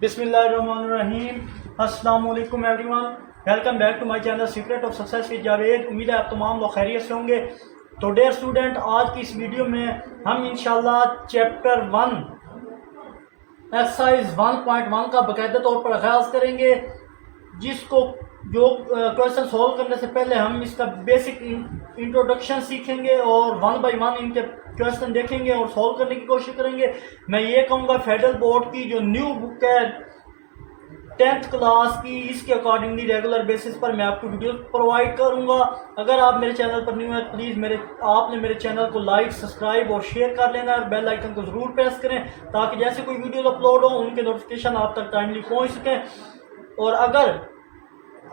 बिस्मिल्लाहिर्रहमानिर्रहीम। अस्सलाम वालेकुम everyone, welcome back to my channel secret of success with Javed. उम्मीद है आप तमाम लोग खैरियत से होंगे। तो डियर स्टूडेंट, आज की इस वीडियो में हम इंशाल्लाह चैप्टर 1 एक्सरसाइज 1.1 का बाकायदा तौर पर आगाज करेंगे, जिसको जो क्वेश्चन सॉल्व करने से पहले हम इसका बेसिक इंट्रोडक्शन सीखेंगे और 1 बाय 1 इनके क्वेश्चन देखेंगे और सॉल्व करने की कोशिश करेंगे। मैं ये कहूँगा फेडरल बोर्ड की जो न्यू बुक है 10th क्लास की, इसके अकॉर्डिंगली रेगुलर बेसिस पर मैं आपको वीडियो प्रोवाइड करूंगा। अगर आप मेरे चैनल पर न्यू है प्लीज़ आपने मेरे चैनल को लाइक, सब्सक्राइब और शेयर कर लेना और बेल आइकन को ज़रूर प्रेस करें ताकि जैसे कोई वीडियो अपलोड हो उनके नोटिफिकेशन आप तक टाइमली पहुंच सकें। और अगर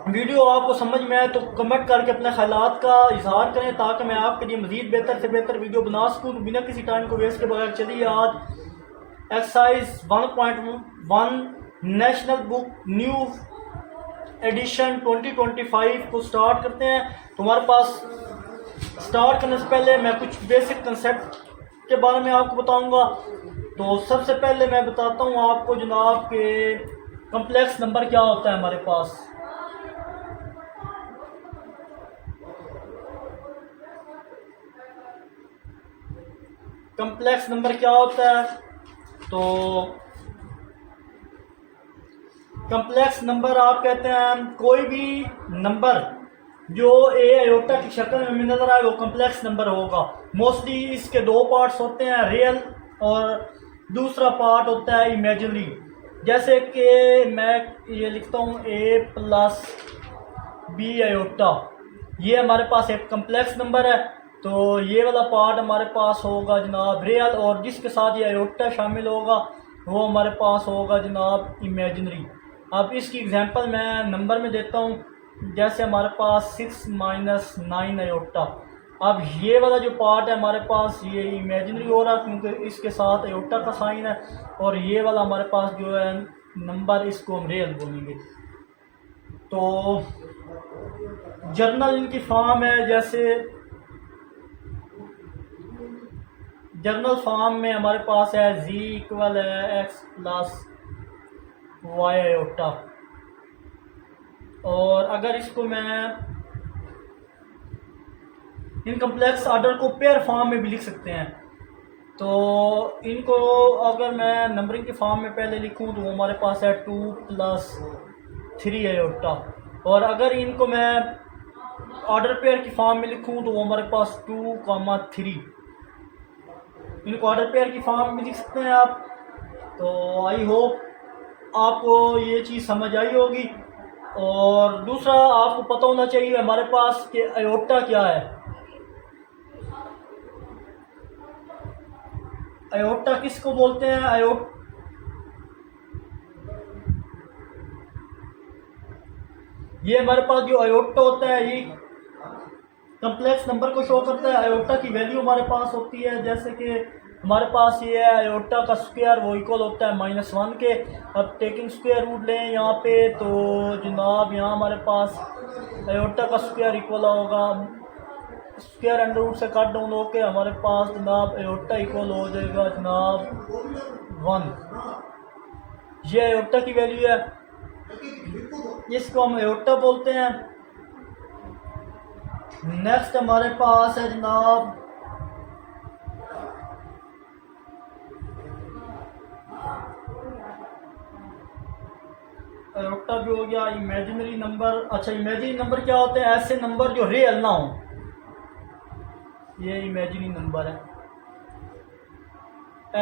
वीडियो आपको समझ में आए तो कमेंट करके अपने ख्यालात का इजहार करें ताकि मैं आपके लिए मज़ीद बेहतर से बेहतर वीडियो बना सकूँ। तो बिना किसी टाइम को वेस्ट के बगैर चलिए आज exercise 1.1 national book new edition 2025 को स्टार्ट करते हैं। तुम्हारे पास स्टार्ट करने से पहले मैं कुछ बेसिक कंसेप्ट के बारे में आपको बताऊंगा। तो सबसे पहले मैं बताता हूं आपको जनाब के कम्प्लेक्स नंबर क्या होता है। हमारे पास कम्प्लेक्स नंबर क्या होता है, तो कम्प्लेक्स नंबर आप कहते हैं कोई भी नंबर जो ए आयोटा की शक्ल में नजर आए वो कम्प्लेक्स नंबर होगा। मोस्टली इसके दो पार्ट्स होते हैं, रियल और दूसरा पार्ट होता है इमेजिनरी। जैसे कि मैं ये लिखता हूँ ए प्लस बी आयोटा, ये हमारे पास एक कम्प्लेक्स नंबर है। तो ये वाला पार्ट हमारे पास होगा जनाब रियल, और जिसके साथ ये आयोटा शामिल होगा वो हमारे पास होगा जनाब इमेजिनरी। अब इसकी एग्जांपल मैं नंबर में देता हूँ। जैसे हमारे पास 6 माइनस 9 आयोटा। अब ये वाला जो पार्ट है हमारे पास ये इमेजिनरी हो रहा क्योंकि इसके साथ आयोटा का साइन है, और ये वाला हमारे पास जो है नंबर इसको हम रियल बोलेंगे। तो जर्नल इनकी फॉर्म है, जैसे जर्नल फॉर्म में हमारे पास है जी इक्वल है एक्स प्लस वाई आयोटा। और अगर इसको मैं इन कम्प्लेक्स ऑर्डर को पेयर फॉर्म में भी लिख सकते हैं। तो इनको अगर मैं नंबरिंग के फॉर्म में पहले लिखूं तो वो हमारे पास है 2 प्लस 3 आयोटा। और अगर इनको मैं ऑर्डर पेयर की फॉर्म में लिखूं तो वो हमारे पास 2, 3। इनको ऑर्डर पेयर की फॉर्म में लिख सकते हैं आप। तो आई होप आपको ये चीज़ समझ आई होगी। और दूसरा आपको पता होना चाहिए हमारे पास कि आयोटा क्या है। आयोटा किसको बोलते हैं? ये हमारे पास जो आयोटा होता है ये कम्प्लेक्स नंबर को शो करता है। आयोटा की वैल्यू हमारे पास होती है, जैसे कि हमारे पास ये है आयोटा का स्क्वायर वो इक्वल होता है -1 के। अब टेकिंग स्क्वायर रूट लें यहाँ पे तो जनाब यहाँ हमारे पास आयोटा का स्क्वायर इक्वल होगा, स्क्वायर अंडर रूट से कट डाउन होके हमारे पास जनाब आयोटा इक्वल हो जाएगा जनाब 1। ये आयोटा की वैल्यू है, इसको हम आयोटा बोलते हैं। नेक्स्ट हमारे पास है जनाब आयोटा भी हो गया। इमेजिनरी नंबर, अच्छा इमेजिनरी नंबर क्या होते हैं? ऐसे नंबर जो रियल ना हो, ये इमेजिनरी नंबर है।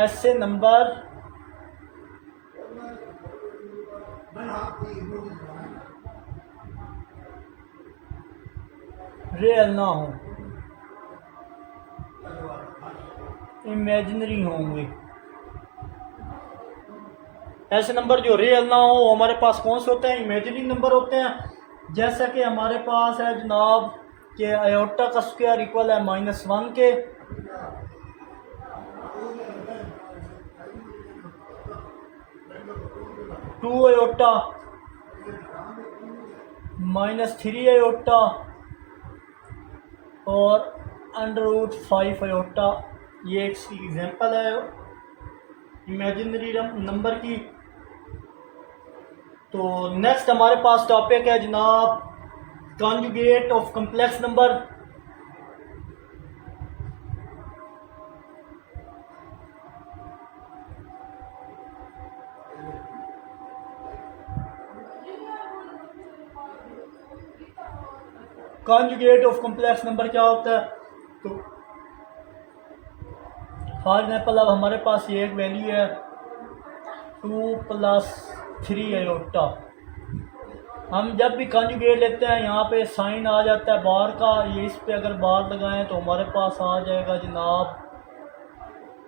ऐसे नंबर रियल ना हो, इमेजिनरी होंगे। ऐसे नंबर जो रियल ना हो हमारे पास कौन से होते हैं? इमेजिनरी नंबर होते हैं। जैसा कि हमारे पास है जनाब कि आयोटा का स्क्वायर इक्वल है -1 के। टू आयोटा -3 आयोटा और √5 आयोटा। ये एक एग्जांपल है इमेजिनरी नंबर की। तो नेक्स्ट हमारे पास टॉपिक है जनाब conjugate of complex number. Conjugate of complex number क्या होता है? तो फॉर एग्जाम्पल अब हमारे पास ये एक वैल्यू है 2 + 3 आयोटा। हम जब भी कॉन्जुगेट लेते हैं यहाँ पे साइन आ जाता है बार का, ये इस पे अगर बार लगाएं तो हमारे पास आ जाएगा जनाब,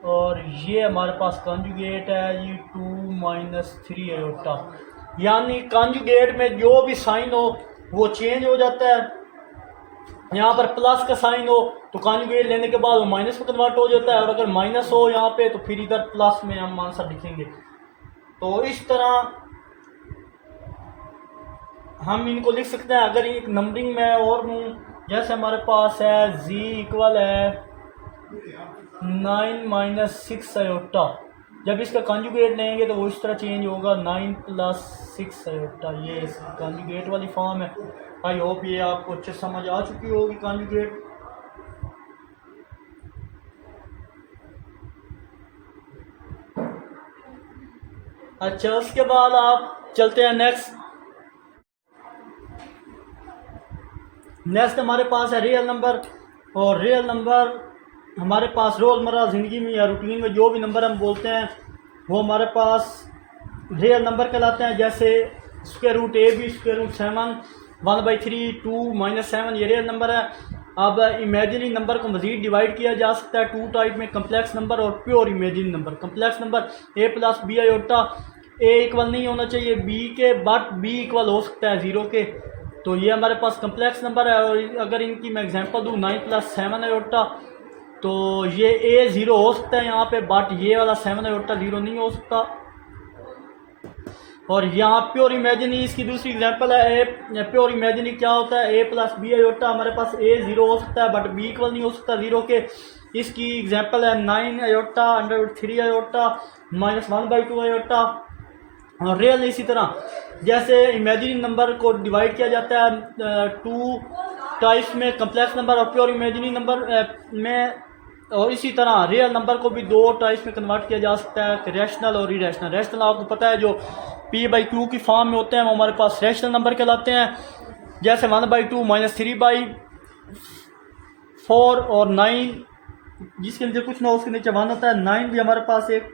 और ये हमारे पास कॉन्जुगेट है ये 2 - 3 आयोटा। यानी कॉन्जुगेट में जो भी साइन हो वो चेंज हो जाता है। यहाँ पर प्लस का साइन हो तो कॉन्जुगेट लेने के बाद वो माइनस में कन्वर्ट हो जाता है, और अगर माइनस हो यहाँ पे तो फिर इधर प्लस में हम आंसर लिखेंगे। तो इस तरह हम इनको लिख सकते हैं। अगर एक नंबरिंग में और हूँ, जैसे हमारे पास है z इक्वल है 9 - 6 आयोटा। जब इसका कॉन्जुगेट लेंगे तो वो इस तरह चेंज होगा 9 + 6 आयोटा। ये कॉन्जुगेट वाली फॉर्म है। आई होप ये आपको अच्छे समझ आ चुकी होगी कॉन्जुगेट। अच्छा, उसके बाद आप चलते हैं नेक्स्ट हमारे पास है रियल नंबर। और रियल नंबर हमारे पास रोज़मर्रा ज़िंदगी में या रूटीन में जो भी नंबर हम बोलते हैं वो हमारे पास रियल नंबर कहलाते हैं। जैसे square root A B, square root 7, 1/3, 2 - 7 ये रियल नंबर है। अब इमेजिनरी नंबर को मज़ीद डिवाइड किया जा सकता है टू टाइप में, कम्प्लेक्स नंबर और pure imaginary number. Complex number a + b iota, a equal नहीं होना चाहिए b के, बट b इक्वल हो सकता है 0 के। तो ये हमारे पास कम्प्लेक्स नंबर है। और अगर इनकी मैं एग्जांपल दूँ 9 + 7 आयोटा, तो ये a 0 हो सकता है यहाँ पे, बट ये वाला 7 आयोटा 0 नहीं हो सकता। और यहाँ प्योर इमेजिनरी इसकी दूसरी एग्जांपल है ए। प्योर इमेजिनरी क्या होता है? a + b आयोटा, हमारे पास a 0 हो सकता है बट b इक्वल नहीं हो सकता 0 के। इसकी एग्जांपल है 9 आयोटा, √3 आयोटा, -1/2 आयोटा। और रियल इसी तरह, जैसे इमेजिनरी नंबर को डिवाइड किया जाता है टू टाइप्स में, कम्प्लेक्स नंबर और प्योर इमेजिनरी नंबर में, और इसी तरह रियल नंबर को भी दो टाइप्स में कन्वर्ट किया जा सकता है, रैशनल और इरेशनल। रैशनल आपको पता है जो p/q की फॉर्म में होते हैं वो हमारे पास रैशनल नंबर कहलाते हैं। जैसे 1/2 - 3/4 और 9, जिसके नीचे कुछ ना उसके नीचे 1 होता है। 9 भी हमारे पास एक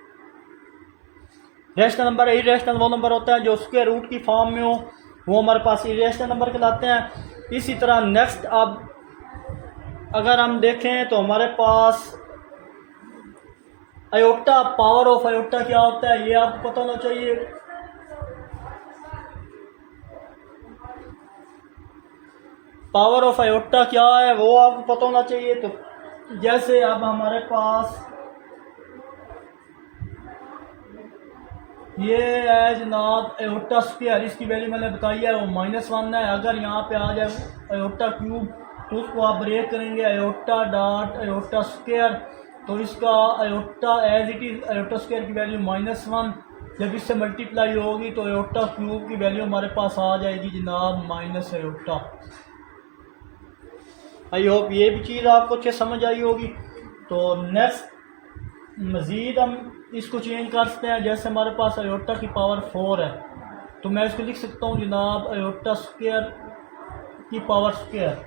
रैशनल नंबर है। इरेशनल वो नंबर होता है जो स्क्वायर रूट की फॉर्म में हो, वो हमारे पास इरेशनल नंबर कहलाते हैं। इसी तरह नेक्स्ट अब अगर हम देखें तो हमारे पास आयोटा, पावर ऑफ आयोटा क्या होता है ये आपको पता होना चाहिए। पावर ऑफ आयोटा क्या है वो आपको पता होना चाहिए। तो जैसे अब हमारे पास ये है जनाब आयोटा स्क्वायर, इसकी वैल्यू मैंने बताई है वो -1 है। अगर यहाँ पे आ जाए आयोटा क्यूब तो उसको आप ब्रेक करेंगे आयोटा डॉट आयोटा स्क्वायर, तो इसका iota as it is iota square की वैल्यू -1। जब इससे मल्टीप्लाई होगी तो आयोटा क्यूब की वैल्यू हमारे पास आ जाएगी जनाब माइनस आयोटा। आई होप ये भी चीज़ आपको अच्छे समझ आई होगी। तो नेक्स्ट मज़ीद हम इसको चेंज कर सकते हैं। जैसे हमारे पास आयोटा की पावर 4 है तो मैं इसको लिख सकता हूँ जनाब आयोटा स्क्वायर की पावर स्क्वायर,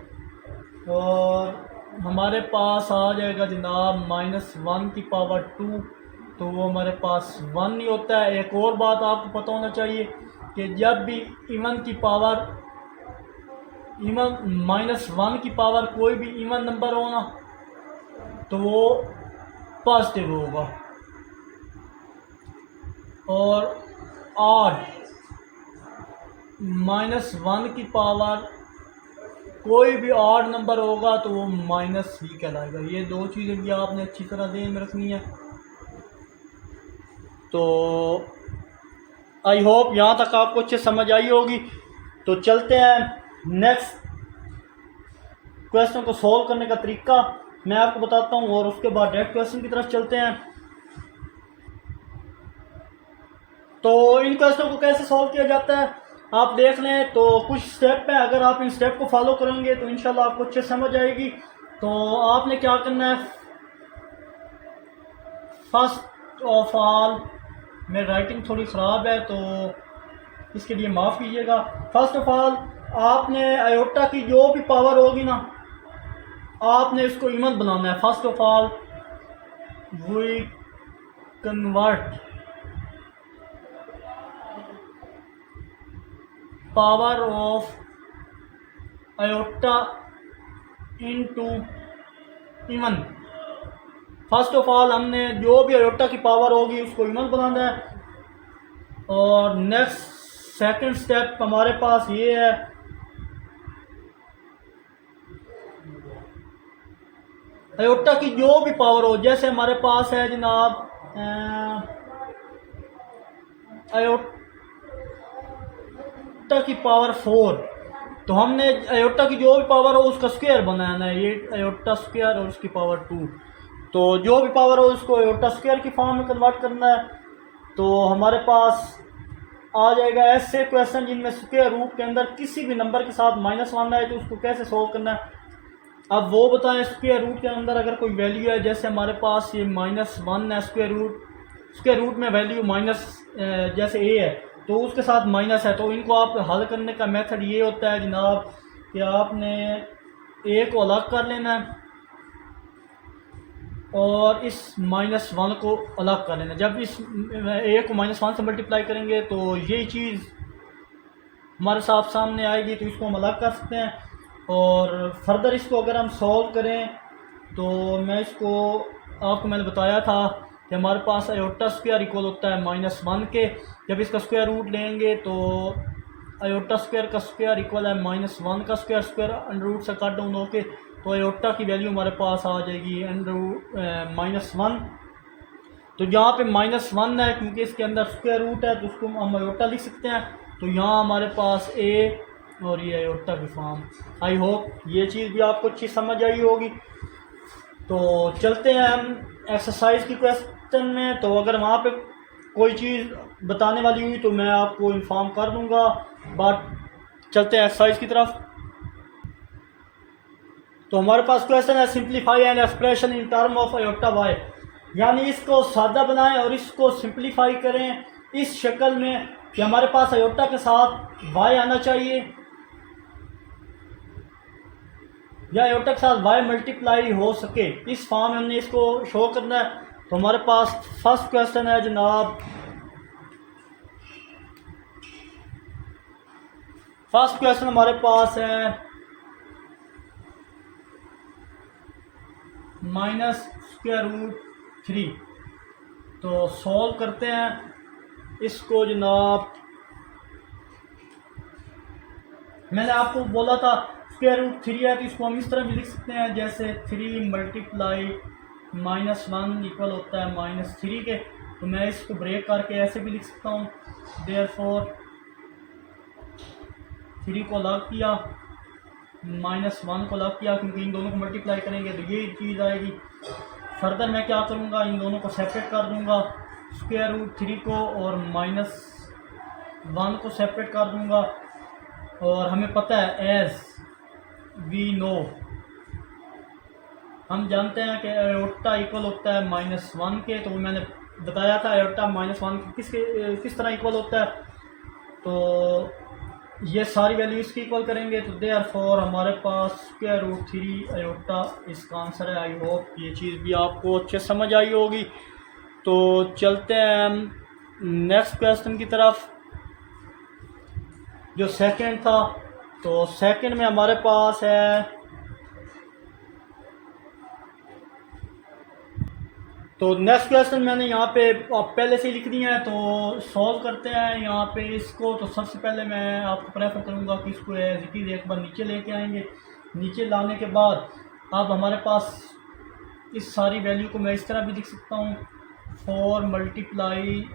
और हमारे पास आ जाएगा जनाब -1 की पावर 2, तो वो हमारे पास 1 ही होता है। एक और बात आपको पता होना चाहिए कि जब भी इवन की पावर -1 की पावर कोई भी इवन नंबर हो ना तो वो पॉजिटिव होगा, और ऑड -1 की पावर कोई भी ऑड नंबर होगा तो वो माइनस ही कहलाएगा। ये दो चीज़ें भी आपने अच्छी तरह ध्यान में रखनी है। तो आई होप यहाँ तक आपको अच्छे समझ आई होगी। तो चलते हैं नेक्स्ट क्वेश्चन को सॉल्व करने का तरीका मैं आपको बताता हूँ, और उसके बाद डायरेक्ट क्वेश्चन की तरफ चलते हैं। तो इन क्वेश्चनों को कैसे सॉल्व किया जाता है आप देख लें। तो कुछ स्टेप हैं, अगर आप इन स्टेप को फॉलो करेंगे तो इंशाल्लाह आपको अच्छे समझ आएगी। तो आपने क्या करना है, फर्स्ट ऑफ ऑल, मेरी राइटिंग थोड़ी ख़राब है तो इसके लिए माफ़ कीजिएगा। फर्स्ट ऑफ ऑल आपने आयोटा की जो भी पावर होगी ना, आपने इसको इवन बनाना है। First of all we convert power of iota into even. First of all हमने जो भी आयोटा की पावर होगी उसको इवन बनाना है। और नेक्स्ट सेकंड स्टेप हमारे पास ये है, आयोटा की जो भी पावर हो, जैसे हमारे पास है जनाब आयोटा की पावर 4, तो हमने आयोटा की जो भी पावर हो उसका स्क्वायर बनाना है। ये आयोटा स्क्वायर और उसकी पावर 2, तो जो भी पावर हो उसको आयोटा स्क्वायर की फॉर्म में कन्वर्ट करना है। तो हमारे पास आ जाएगा ऐसे क्वेश्चन जिनमें स्क्वायर रूट के अंदर किसी भी नंबर के साथ -1 है तो उसको कैसे सोल्व करना है। अब वो बताएं, स्क्वायर रूट के अंदर अगर कोई वैल्यू है, जैसे हमारे पास ये -1 है, स्क्वायर रूट में वैल्यू माइनस जैसे ए है तो उसके साथ माइनस है, तो इनको आप हल करने का मेथड ये होता है जनाब कि आपने ए को अलग कर लेना है और इस -1 को अलग कर लेना। जब इस ए को -1 से मल्टीप्लाई करेंगे तो यही चीज़ हमारे साथ सामने आएगी, तो इसको हम अलग कर सकते हैं। और फर्दर इसको अगर हम सॉल्व करें तो मैं इसको आपको मैंने बताया था कि हमारे पास आयोटा स्क्वायर इक्वल होता है -1 के। जब इसका स्क्वायर रूट लेंगे तो आयोटा स्क्वायर का स्क्वायर इक्वल है -1 का स्क्वायर, स्क्वायर अंडर रूट से कट डाउन होके, तो आयोटा की वैल्यू हमारे पास आ जाएगी -1। तो यहाँ पे -1 है क्योंकि इसके अंदर स्क्वायर रूट है तो उसको हम आयोटा लिख सकते हैं। तो यहाँ हमारे पास ए और ये आयोटा की फॉर्म। आई होप ये चीज़ भी आपको अच्छी समझ आई होगी। तो चलते हैं हम एक्सरसाइज की क्वेश्चन में। तो अगर वहाँ पे कोई चीज़ बताने वाली हुई तो मैं आपको इन्फॉर्म कर दूँगा। बट चलते हैं एक्सरसाइज की तरफ। तो हमारे पास क्वेश्चन है, simplify an expression in term of iota y, यानी इसको सादा बनाएं और इसको सिंप्लीफाई करें इस शक्ल में कि हमारे पास आयोटा के साथ वाई आना चाहिए या आयोटा के साथ वाई मल्टीप्लाई हो सके, इस फॉर्म में हमने इसको शो करना है। तो हमारे पास फर्स्ट क्वेश्चन है जनाब, फर्स्ट क्वेश्चन हमारे पास है -√3। तो सॉल्व करते हैं इसको जनाब। मैंने आपको बोला था √3 है तो इसको हम इस तरह भी लिख सकते हैं, जैसे 3 मल्टीप्लाई -1 इक्वल होता है -3 के। तो मैं इसको ब्रेक करके ऐसे भी लिख सकता हूँ, देयरफॉर 3 को अलग किया, -1 को अलग किया, क्योंकि इन दोनों को मल्टीप्लाई करेंगे तो ये चीज़ आएगी। फर्दर मैं क्या करूँगा, इन दोनों को सेपरेट कर दूँगा, √3 को और -1 को सेपरेट कर दूँगा। और हमें पता है एज वी नो, हम जानते हैं कि आयोटा इक्वल होता है -1 के। तो मैंने बताया था आयोटा -1 किस तरह इक्वल होता है। तो ये सारी वैल्यू इसकी इक्वल करेंगे, तो देयरफॉर हमारे पास √3 आयोटा इसका आंसर है। आई होप ये चीज़ भी आपको अच्छे समझ आई होगी। तो चलते हैं हम नेक्स्ट क्वेश्चन की तरफ, जो सेकंड था। तो सेकंड में हमारे पास है, तो नेक्स्ट क्वेश्चन मैंने यहाँ पे आप पहले से लिख दिया है, तो सॉल्व करते हैं यहाँ पे इसको। तो सबसे पहले मैं आपको प्रेफर करूँगा कि इसको एक बार नीचे लेके आएंगे। नीचे लाने के बाद अब हमारे पास इस सारी वैल्यू को मैं इस तरह भी लिख सकता हूँ, 4 मल्टीप्लाई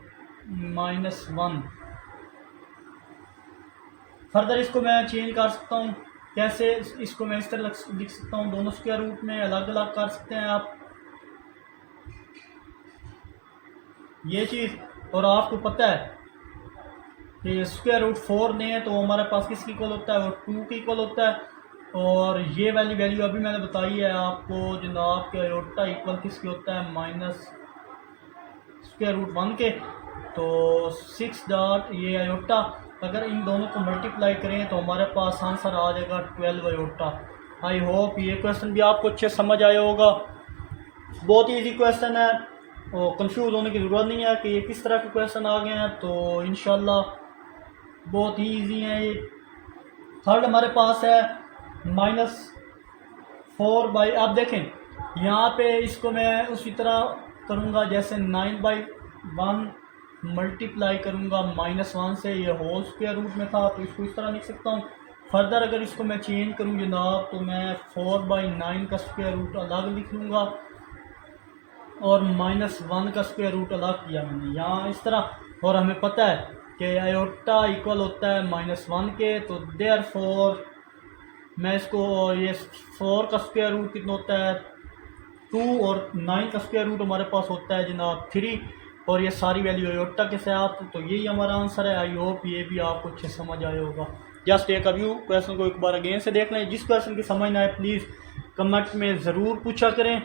-1। फर्दर इसको मैं चेंज कर सकता हूँ, कैसे, इसको मैं इस तरह लिख सकता हूँ, दोनों स्क्वायर रूट में अलग अलग कर सकते हैं आप ये चीज़। और आपको पता है कि स्क्वायर रूट 4 दें तो हमारे पास किसकी इक्वल होता है, वो 2 के इक्वल होता है। और ये वाली वैल्यू अभी मैंने बताई है आपको जनाब के आयोटा इक्वल किसकी होता है, माइनस स्क्वायर रूट 1 के। तो 6 डॉट ये आयोटा, अगर इन दोनों को मल्टीप्लाई करें तो हमारे पास आंसर आ जाएगा 12 आयोटा। आई होप ये क्वेश्चन भी आपको अच्छे समझ आया होगा। बहुत ही ईजी क्वेश्चन है और कंफ्यूज होने की ज़रूरत नहीं है कि ये किस तरह के क्वेश्चन आ गए हैं। तो इंशाल्लाह बहुत ही ईजी है ये। थर्ड हमारे पास है -4/। आप देखें यहाँ पे इसको मैं उसी तरह करूँगा जैसे 9/1 मल्टीप्लाई करूँगा -1 से, ये होल स्क्वायर रूट में था तो इसको इस तरह लिख सकता हूँ। फर्दर अगर इसको मैं चेंज करूँ जनाब तो मैं 4/9 का स्क्वायर रूट अलग लिख लूँगा और -1 का स्क्वायर रूट अलग किया मैंने यहाँ इस तरह। और हमें पता है कि आयोटा इक्वल होता है -1 के, तो देयरफॉर मैं इसको ये 4 का स्क्वायर रूट कितना होता है 2 और 9 का स्क्वायर रूट हमारे पास होता है जनाब 3 और ये सारी वैल्यू आयोटा के साथ। तो यही हमारा आंसर है। आई होप ये भी आपको अच्छे समझ आया होगा। जस्ट एक अभी क्वेश्चन को एक बार अगेन से देख लें। जिस क्वेश्चन की समझ ना आए प्लीज़ कमेंट में ज़रूर पूछा करें।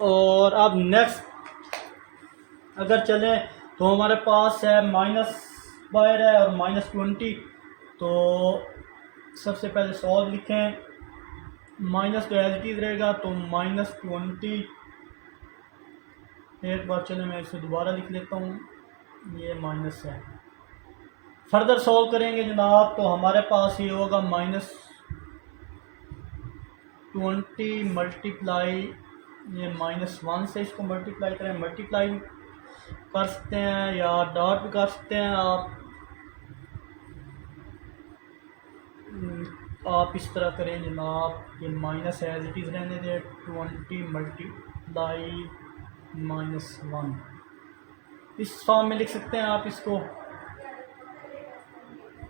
और अब नेक्स्ट अगर चलें तो हमारे पास है माइनस बाहर है और -20। तो सबसे पहले सॉल्व लिखें, माइनस तो एज इट इज़ रहेगा तो -20। एक बार चलें मैं इसे दोबारा लिख लेता हूँ, ये माइनस है। फर्दर सॉल्व करेंगे जनाब तो हमारे पास ये होगा -20 मल्टीप्लाई ये -1 से इसको मल्टीप्लाई करें, मल्टीप्लाई कर सकते हैं या डॉट भी कर सकते हैं आप इस तरह करें जनाब कि माइनस एज इट इज़ रहने दें 20 मल्टीप्लाई -1 इस फॉर्म में लिख सकते हैं आप इसको।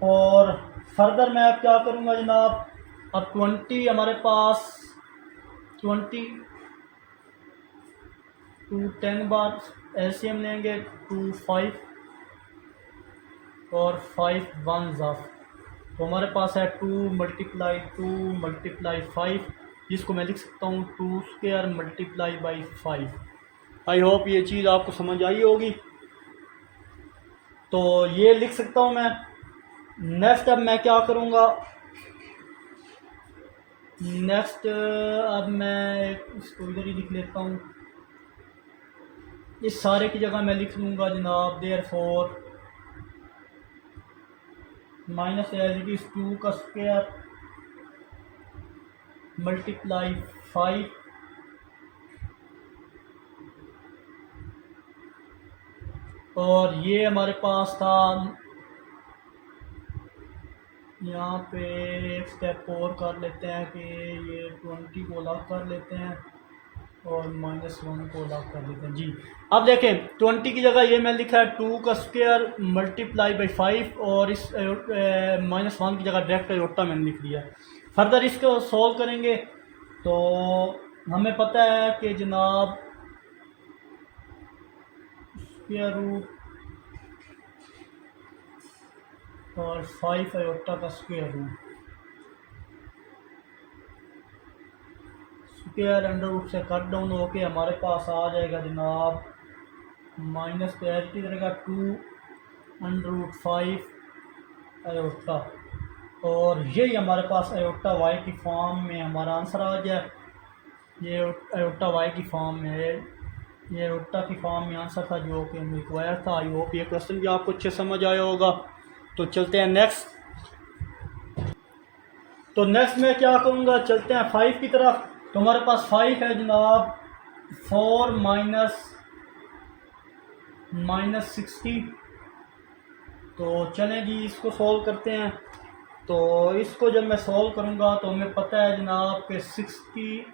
और फर्दर मैं अब क्या करूँगा जनाब, अब 20 हमारे पास 20 टू 10 बार एलसीएम लेंगे 2 5 और 5 1 ज़ाफ, तो हमारे पास है 2 मल्टीप्लाई 5 जिसको मैं लिख सकता हूँ 2 square multiply by 5। I hope ये चीज़ आपको समझ आई होगी। तो ये लिख सकता हूँ मैं। नेक्स्ट अब मैं क्या करूँगा, नेक्स्ट अब मैं इसको इधर ही लिख लेता हूँ, इस सारे की जगह मैं लिख लूँगा जनाब therefore minus as it is 2 का स्क्वायर मल्टीप्लाई 5 और ये हमारे पास था। यहाँ पे एक स्टेप और कर लेते हैं कि ये 20 को अलग कर लेते हैं और -1 को अलग कर देते हैं जी। अब देखें 20 की जगह ये मैं लिखा है 2 का स्क्वायर मल्टीप्लाई बाई 5 और इस -1 की जगह डायरेक्ट आयोटा मैंने लिख दिया। फर्दर इसको सॉल्व करेंगे तो हमें पता है कि जनाब स्क्वायर रूट और 5 आयोटा का square root, square under root से कट डाउन होके हमारे पास आ जाएगा जनाब माइनस तो एच की रहेगा 2√5 आयोटा और यही हमारे पास आयोटा वाई की फॉर्म में हमारा आंसर आ गया। ये आयोटा वाई की फॉर्म में है, ये आयोटा की फॉर्म में आंसर था जो कि हमें रिक्वायर था। आई होप ये क्वेश्चन भी आपको अच्छे समझ आया होगा। तो चलते हैं नेक्स्ट। तो नेक्स्ट में क्या करूँगा, चलते हैं 5 की तरफ। तो हमारे पास 5 है जनाब 4 माइनस 60। तो चलें जी इसको सॉल्व करते हैं। तो इसको जब मैं सॉल्व करूँगा तो हमें पता है जनाब कि 60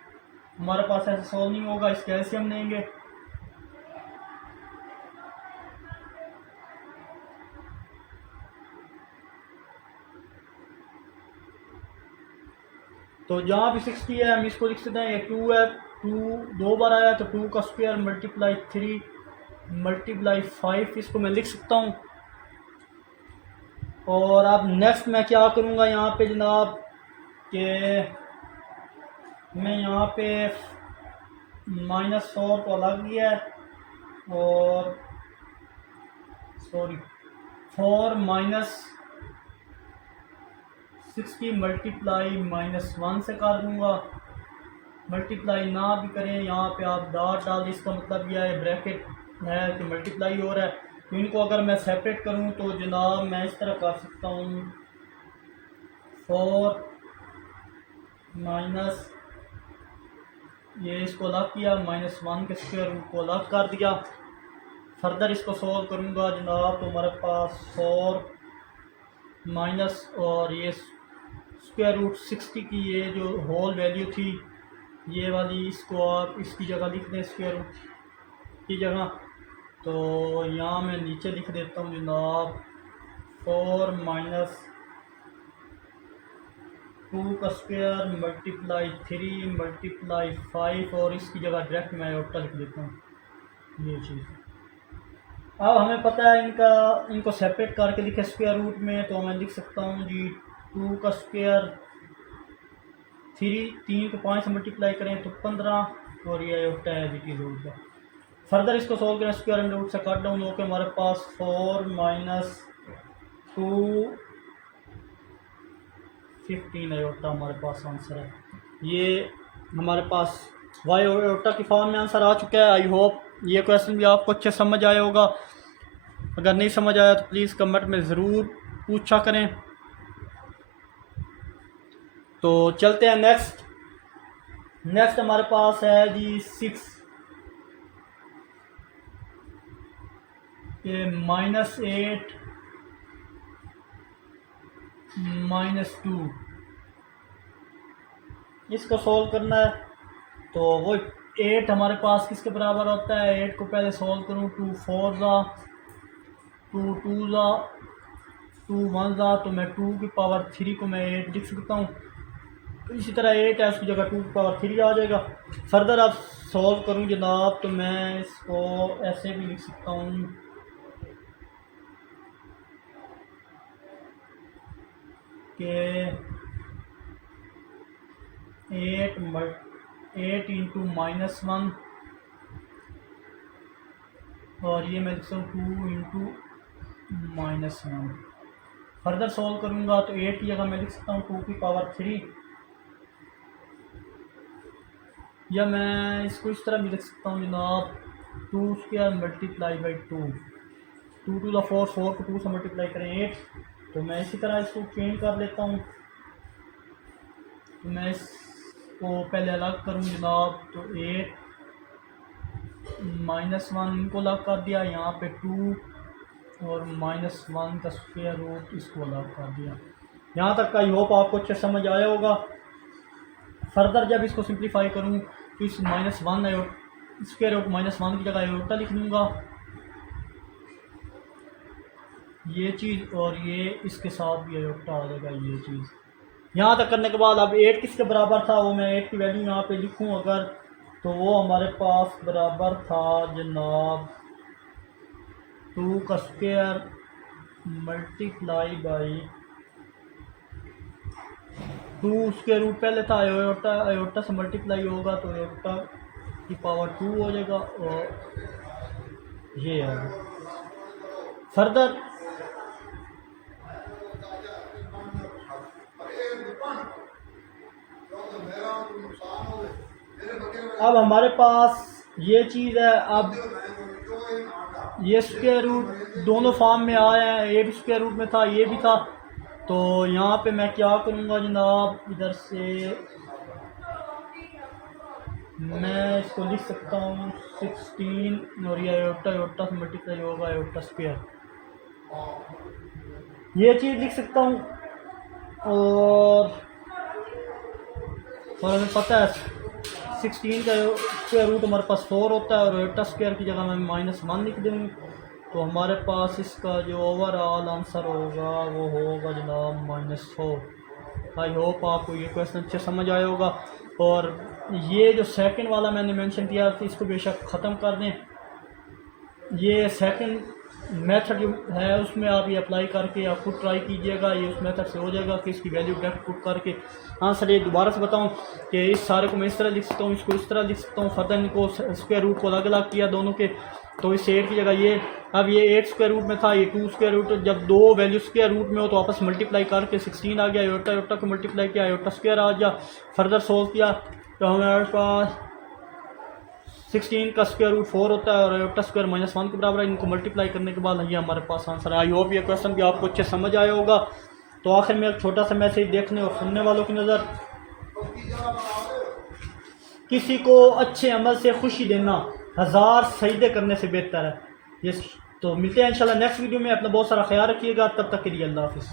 हमारे पास ऐसे सॉल्व नहीं होगा, इसके ऐसे हम लेंगे। तो जहाँ भी 60 है हम इसको लिख सकते हैं, ये 2 है, 2 दो बार आया तो 2 का स्क्वायर मल्टीप्लाई 3 मल्टीप्लाई 5 इसको मैं लिख सकता हूँ। और अब नेक्स्ट मैं क्या करूँगा यहाँ पे जनाब कि मैं यहाँ पे -4 को अलग लिया है और सॉरी 4 -60 मल्टीप्लाई -1 से कर दूँगा। मल्टीप्लाई ना भी करें, यहाँ पे आप डॉट डाल दें, इसका मतलब यह है ब्रैकेट है कि मल्टीप्लाई हो रहा है। तो इनको अगर मैं सेपरेट करूँ तो जनाब मैं इस तरह कर सकता हूँ 4 माइनस ये इसको अलग किया -1 के स्क्वायर रूट को अलग कर दिया। फर्दर इसको सॉल्व करूँगा जनाब तो हमारे पास 4 माइनस और ये स्क्वायर रूट 60 की ये जो होल वैल्यू थी ये वाली, इसको आप इसकी जगह लिख दें स्क्वायर रूट की जगह। तो यहाँ मैं नीचे लिख देता हूँ जनाब 4 माइनस 2 का स्क्वायर मल्टीप्लाई 3 मल्टीप्लाई 5 और इसकी जगह डायरेक्ट मैं आयोटा लिख देता हूँ ये चीज़। अब हमें पता है इनको सेपरेट करके लिखे स्क्वायर रूट में, तो मैं लिख सकता हूँ जी 2 का स्क्वायर 3 को 5 से मल्टीप्लाई करें तो 15 और ये आयोटा है जी की रूट का। फर्दर इसको सोल्व करें स्क्वायर एंड रूट से कट डाउन होकर हमारे पास 4 माइनस 2 15 आयोटा हमारे पास आंसर है। ये हमारे पास वाई आयोटा की फॉर्म में आंसर आ चुका है। आई होप ये क्वेश्चन भी आपको अच्छे समझ आया होगा। अगर नहीं समझ आया तो प्लीज़ कमेंट में ज़रूर पूछा करें। तो चलते हैं नेक्स्ट हमारे पास है जी 6 ये -8 -2 इसको सोल्व करना है। तो वो 8 हमारे पास किसके बराबर होता है, 8 को पहले सोल्व करूँ 2 4 ज़ा 2 2 ज़ा 2 1 ज़ा, तो मैं 2 की पावर 3 को मैं 8 लिख सकता हूँ। तो इसी तरह 8 है उसकी जगह 2 की पावर 3 आ जाएगा। फर्दर अब सोल्व करूँ जनाब तो मैं इसको ऐसे भी लिख सकता हूँ कि 8 इंटू -1 और ये मैं लिख सकता हूँ 2 इंटू -1। फर्दर सोल्व करूँगा तो 8 की जगह मैं लिख सकता हूँ 2 की पावर 3, या मैं इसको इस तरह भी लिख सकता हूँ जनाब 2 स्क्वायर मल्टीप्लाई बाई 2 2 द 4 4 को 2 से मल्टीप्लाई करें 8। तो मैं इसी तरह इसको चेंज कर लेता हूँ। तो मैं इसको पहले अलग करूँ जनाब तो 8 -1 इनको अलग कर दिया, यहाँ पे 2 और -1 का स्क्वायर रूट इसको अलग कर दिया। यहाँ तक का आई होप आपको अच्छे समझ आया होगा। फर्दर जब इसको सिंप्लीफाई करूँ तो इस -1 स्क्वायर रूट -1 की जगह आयोटा लिख दूँगा ये चीज़, और ये इसके साथ भी आयोटा आ जाएगा ये चीज़। यहाँ तक करने के बाद अब 8 किसके बराबर था वो मैं 8 की वैल्यू यहाँ पे लिखूँ अगर, तो वो हमारे पास बराबर था जनाब 2 का square multiply by 2 square root पहले था आयोटा से मल्टीप्लाई होगा तो आयोटा की पावर 2 हो जाएगा और ये है। फर्दर अब हमारे पास ये चीज़ है, अब ये स्क्वायर रूट दोनों फॉर्म में आया है, ये भी स्क्वायर रूट में था ये भी था। तो यहाँ पे मैं क्या करूँगा जनाब, इधर से मैं इसको लिख सकता हूँ 16 और ये आयोटा से मल्टीप्लाई होगा आयोटा स्क्वायर, ये चीज़ लिख सकता हूँ। और हमें पता है 16 का स्क्वायर रूट हमारे पास 4 होता है और आयोटा स्क्वायर की जगह मैं -1 लिख दूँगी। तो हमारे पास इसका जो ओवरऑल आंसर होगा वो होगा जनाब -4। आई होप आपको ये क्वेश्चन अच्छे समझ आया होगा। और ये जो सेकंड वाला मैंने मेंशन किया था इसको बेशक ख़त्म कर दें। ये सेकंड मेथड जो है उसमें आप ये अप्लाई करके आप खुद ट्राई कीजिएगा, ये उस मेथड से हो जाएगा कि इसकी वैल्यू डायरेक्ट पुट करके। हाँ सर, ये दोबारा से बताऊं कि इस सारे को मैं इस तरह लिख सकता हूँ, इसको इस तरह लिख सकता हूँ, फर्दर इनको स्क्वायर रूट को अलग अलग किया दोनों के, तो इससे 8 की जगह ये, अब ये 8 स्क्वायर रूट में था, ये 2 स्क्वायर रूट, जब दो वैल्यू स्क्वायर रूट में हो तो आपस मल्टीप्लाई करके 16 आ गया, योटा योटा को मल्टीप्लाई किया, योटा स्क्वायर आ गया, फर्दर सोल्व किया तो हमारे पास 16 का स्क्वायर रूट 4 होता है और योटा स्क्वायर -1 के बराबर है। इनको मल्टीप्लाई करने के बाद ये हमारे पास आंसर है। आई होप ये क्वेश्चन भी आपको अच्छे समझ आया होगा। तो आखिर में एक छोटा सा मैसेज देखने और सुनने वालों की नज़र, किसी को अच्छे अमल से खुशी देना 1000 सजदे करने से बेहतर है। ये तो मिलते हैं इंशाल्लाह नेक्स्ट वीडियो में। अपना बहुत सारा ख्याल रखिएगा, तब तक के लिए अल्लाह हाफिज़।